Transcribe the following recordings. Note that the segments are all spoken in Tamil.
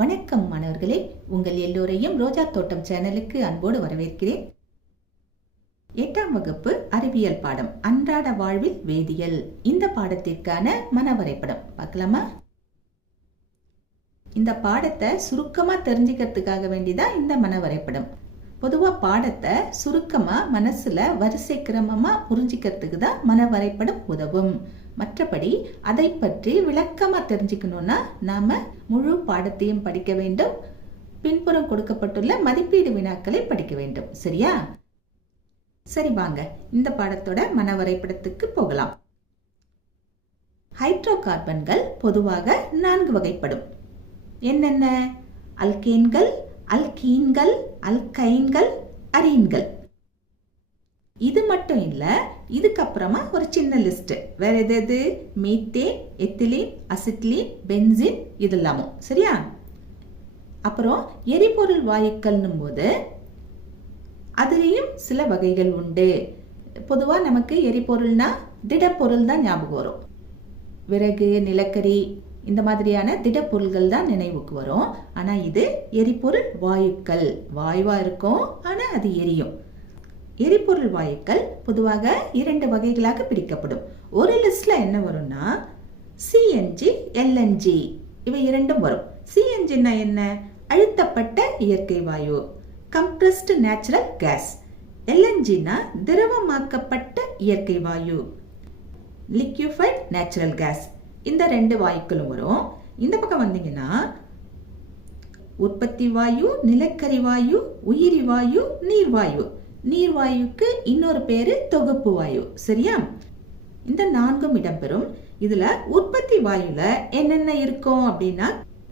வணக்கம் மாணவர்களே. உங்கள் எல்லோரையும் ரோஜா தோட்டம் சேனலுக்கு அன்போடு வரவேற்கிறேன். எட்டாம் வகுப்பு அறிவியல் பாடம் அன்றாட வாழ்வில் வேதியியல். இந்த பாடத்திற்கான மன வரைபடம் பார்க்கலாமா? இந்த பாடத்தை சுருக்கமா தெரிஞ்சுக்கிறதுக்காக வேண்டிதான் இந்த மன வரைபடம் பொதுவாக பாடத்தை சுருக்கமா மனசுல வரிசை கிரமமாக புரிஞ்சுக்கிறதுக்கு தான் மன வரைபடம் உதவும். மற்றபடி அதை பற்றி விளக்கமாக தெரிஞ்சுக்கணும்னா நாம் முழு பாடத்தையும் படிக்க வேண்டும். பின்புறம் கொடுக்கப்பட்டுள்ள மதிப்பீடு வினாக்களை படிக்க வேண்டும். சரியா? சரி வாங்க. இந்த பாடத்தோட மன வரைபடத்துக்கு போகலாம். ஹைட்ரோ கார்பன்கள் பொதுவாக நான்கு வகைப்படும். என்னென்ன? அல்கேன்கள் அல்கீன்கள் அல்கைன்கள் அரீன்கள். இது மட்டும் இல்லை இதுக்கப்புறமா ஒரு சின்ன லிஸ்ட் வேற எது எது? மீத்தேன் எத்திலீன் அசிட்லீன் பென்சின் இதெல்லாமும். சரியா? அப்புறம் எரிபொருள் வாயுக்கள்னும் போது அதுலேயும் சில வகைகள் உண்டு. பொதுவாக நமக்கு எரிபொருள்னா திடப்பொருள் தான் ஞாபகம் வரும். விறகு நிலக்கரி இந்த மாதிரியான திடப்பொருள்கள் தான் நினைவுக்கு வரும். ஆனால் இது எரிபொருள் வாயுக்கள். வாயுவாக இருக்கும் ஆனால் அது எரியும். எரிபொருள் வாயுக்கள் பொதுவாக இரண்டு வகைகளாக பிரிக்கப்படும். ஒரு லிஸ்ட்ல என்ன வரும்னா சிஎன்ஜி எல்என்ஜி இவை இரண்டும் வரும். சிஎன்ஜின்னா என்ன? அழுத்தப்பட்ட இயற்கை வாயு கம்ப்ரஸ்டு நேச்சுரல் கேஸ் எல்என்ஜினா திரவமாக்கப்பட்ட இயற்கை வாயு லிக்யூஃபைட் நேச்சுரல் கேஸ் இந்த ரெண்டு வாயுக்களும் வரும். இந்த பக்கம் வந்தீங்கன்னா உற்பத்தி வாயு நிலக்கரி வாயு உயிரி வாயு நீர்வாயு நீர்வாயுக்கு இன்னொரு பேரு தொகுப்பு வாயு. சரியா? இந்த நான்கும் இடம்பெறும். இதுல உற்பத்தி வாயுல என்னென்ன இருக்கும் அப்படின்னா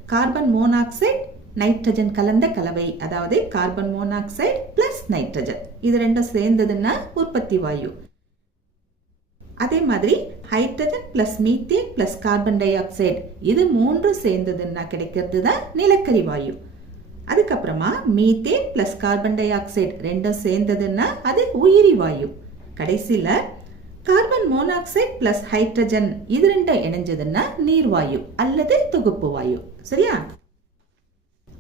கார்பன் மோனாக்சைடு நைட்ரஜன் கலந்த கலவை. அதாவது கார்பன் மோனாக்சைடு பிளஸ் நைட்ரஜன் இது ரெண்டும் சேர்ந்ததுன்னா உற்பத்தி வாயு. அதே மாதிரி hydrogen plus methane plus carbon dioxide இது மூன்றும் சேர்ந்ததுன்னா கிடைக்கிறது தான் நிலக்கரி வாயு. அதுக்கப்புறமா methane plus carbon dioxide ரெண்டும் சேர்ந்ததுன்னா அது உயிரி வாயு. கடைசியில் கார்பன் மோனாக்சைடு பிளஸ் ஹைட்ரஜன் இது ரெண்டும் இணைஞ்சதுன்னா நீர்வாயு அல்லது தொகுப்பு வாயு. சரியா?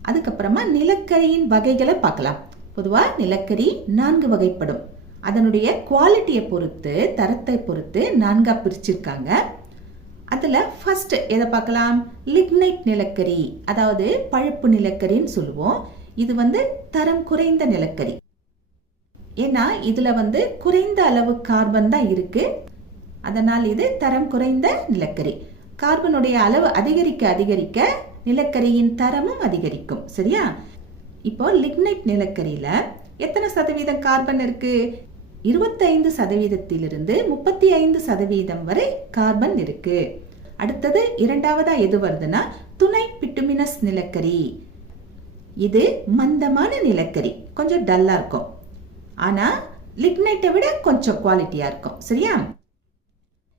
அதுக்கப்புறமா நிலக்கரியின் வகைகளை பார்க்கலாம். பொதுவாக நிலக்கரி நான்கு வகைப்படும். அதனுடைய குவாலிட்டியை பொறுத்து தரத்தை பொறுத்து நான்காக பிரிச்சிருக்காங்க. அதில் ஃபஸ்ட்டு எதை பார்க்கலாம்? லிக்னைட் நிலக்கரி. அதாவது பழுப்பு நிலக்கரின்னு சொல்லுவோம். இது வந்து தரம் குறைந்த நிலக்கரி. ஏன்னா இதில் வந்து குறைந்த அளவு கார்பன் தான் இருக்குது அதனால் இது தரம் குறைந்த நிலக்கரி. கார்பனுடைய அளவு அதிகரிக்க அதிகரிக்க நிலக்கரியின் தரமும் அதிகரிக்கும். சரியா? இப்போ லிக்னைட் நிலக்கரியில் எத்தனை சதவீதம் கார்பன் இருக்குது இருபத்தைந்து சதவீதத்திலிருந்து முப்பத்தி ஐந்து சதவீதம் வரை கார்பன் இருக்கு. அடுத்தது இரண்டாவதா எது வருதுன்னா துணை பிட்டுமினஸ் நிலக்கரி. இது மந்தமான நிலக்கரி. கொஞ்சம் டல்லா இருக்கும். ஆனா லிக்னைட்டை விட கொஞ்சம் குவாலிட்டியா இருக்கும். சரியா?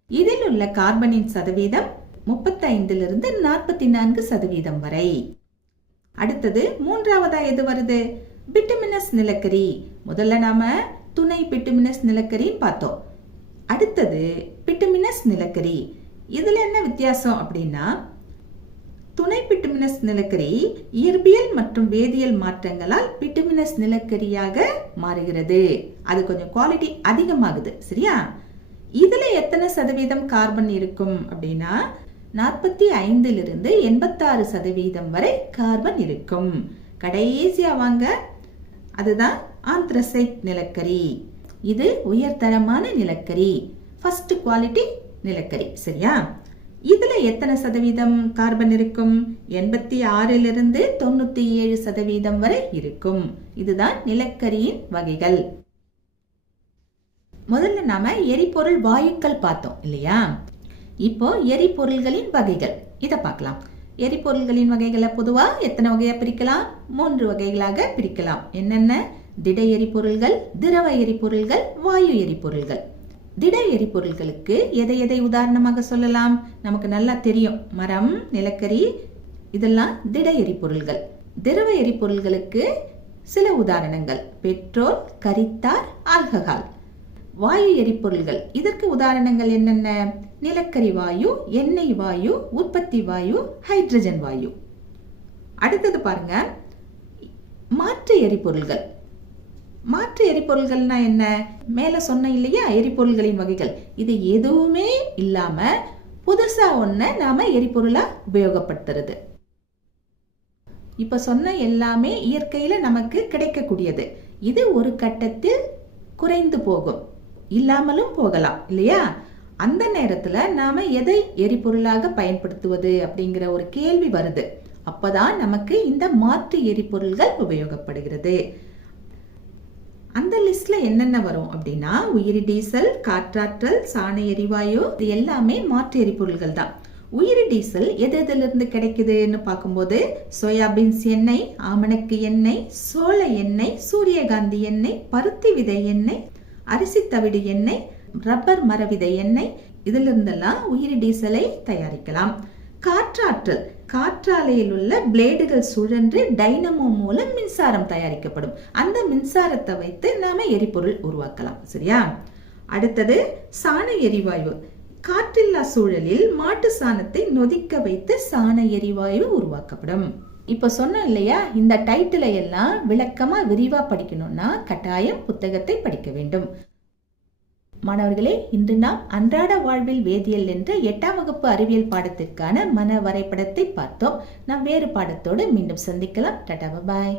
இதில் உள்ள கார்பனின் சதவீதம் முப்பத்தைந்திலிருந்து நாற்பத்தி நான்கு சதவீதம் வரை. அடுத்தது மூன்றாவதா எது வருது? பிட்டுமினஸ் நிலக்கரி. முதல்ல நாம துணை பிட்டுமினஸ் நிலக்கரின்னு பார்த்தோம். அடுத்தது பிட்டுமினஸ் நிலக்கரி. இதுல என்ன வித்தியாசம் அப்படின்னா துணை பிட்டுமினஸ் நிலக்கரி இயற்பியல் மற்றும் வேதியியல் மாற்றங்களால் பிட்டுமினஸ் நிலக்கரியாக மாறுகிறது. அது கொஞ்சம் குவாலிட்டி அதிகமாகுது சரியா? இதுல எத்தனை சதவீதம் கார்பன் இருக்கும் அப்படின்னா நாற்பத்தி ஐந்திலிருந்து எண்பத்தாறு சதவீதம் வரை கார்பன் இருக்கும். கடைசியாக வாங்க அதுதான் ஆந்த்ரசைட் நிலக்கரி. இது உயர்தரமான நிலக்கரி. ஃபர்ஸ்ட் குவாலிட்டி நிலக்கரி. சரியா? இதுல எத்தனை சதவீதம் கார்பன் இருக்கும்? எண்பத்தி ஆறிலிருந்து தொண்ணூத்தி ஏழு சதவீதம் வரை இருக்கும். இதுதான் நிலக்கரியின் வகைகள். முதல்ல நாம எரிபொருள் வாயுக்கள் பார்த்தோம் இல்லையா? இப்போ எரிபொருள்களின் வகைகள். இதை பார்க்கலாம். எரிபொருள்களின் வகைகளை பொதுவா எத்தனை வகையா பிரிக்கலாம்? மூன்று வகைகளாக பிரிக்கலாம். என்னென்ன? திட எரிபொருள்கள் திரவ எரிபொருள்கள் வாயு எரிபொருள்கள். திட எரிபொருள்களுக்கு எதை எதை உதாரணமாக சொல்லலாம்? நமக்கு நல்லா தெரியும். மரம் நிலக்கரி இதெல்லாம் திட எரிபொருள்கள். திரவ எரிபொருள்களுக்கு சில உதாரணங்கள். பெட்ரோல் கரித்தார் ஆல்கஹால். வாயு எரிபொருள்கள். இதற்கு உதாரணங்கள் என்னென்ன? நிலக்கரி வாயு எண்ணெய் வாயு உற்பத்தி வாயு ஹைட்ரஜன் வாயு. அடுத்தது பாருங்க மாற்று எரிபொருள்கள். மாற்று எரிபொருள்கள்னா என்ன? மேல சொன்ன இல்லையா? எரிபொருள்களின் வகைகள். இது எதுவுமே இல்லாம புதுசா ஒன்றை நாம எரிபொருளா உபயோகப்படுத்துறது. இப்ப சொன்ன எல்லாமே இயற்கையில நமக்கு கிடைக்கக்கூடியது. இது ஒரு கட்டத்தில் குறைந்து போகும். இல்லாமலும் போகலாம் இல்லையா? அந்த நேரத்துல நாம எதை எரிபொருளாக பயன்படுத்துவது அப்படிங்கிற ஒரு கேள்வி வருது. அப்பதான் நமக்கு இந்த மாற்று எரிபொருள்கள் உபயோகப்படுகிறது. அந்த லிஸ்ட்ல என்னென்ன வரும் அப்படின்னா உயிரி டீசல் காற்றாற்றல் சாண எரிவாயு இது எல்லாமே மாற்று எரிபொருள்கள் தான். உயிரி டீசல் எது எதிலிருந்து கிடைக்குதுன்னு பார்க்கும்போது சோயாபீன்ஸ் எண்ணெய் ஆமணக்கு எண்ணெய் சோள எண்ணெய் சூரியகாந்தி எண்ணெய் பருத்தி விதை எண்ணெய் அரிசி தவிடு எண்ணெய் ரப்பர் மரவிதை எண்ணெய் இதிலிருந்தெல்லாம் உயிரி டீசலை தயாரிக்கலாம். காற்றாற்றல். காற்றாலையில் உள்ள பிளேடுகள் சுழன்று டைனமோ மூலம் மின்சாரம் தயாரிக்கப்படும். அந்த மின்சாரத்தை வைத்து நாம எரிபொருள் உருவாக்கலாம். சரியா? அடுத்தது சாண எரிவாயு. காற்றில்லா சூழலில் மாட்டு சாணத்தை நொதிக்க வைத்து சாண எரிவாயு உருவாக்கப்படும். இப்ப சொன்னோம் இல்லையா? இந்த டைட்டிலை எல்லாம் விளக்கமா விரிவா படிக்கணும்னா கட்டாயம் புத்தகத்தை படிக்க வேண்டும். மாணவர்களே இன்று நாம் அன்றாட வாழ்வில் வேதியியல் என்ற எட்டாம் வகுப்பு அறிவியல் பாடத்திற்கான மன வரைபடத்தை பார்த்தோம். நாம் வேறு பாடத்தோடு மீண்டும் சந்திக்கலாம். டாடா பாய்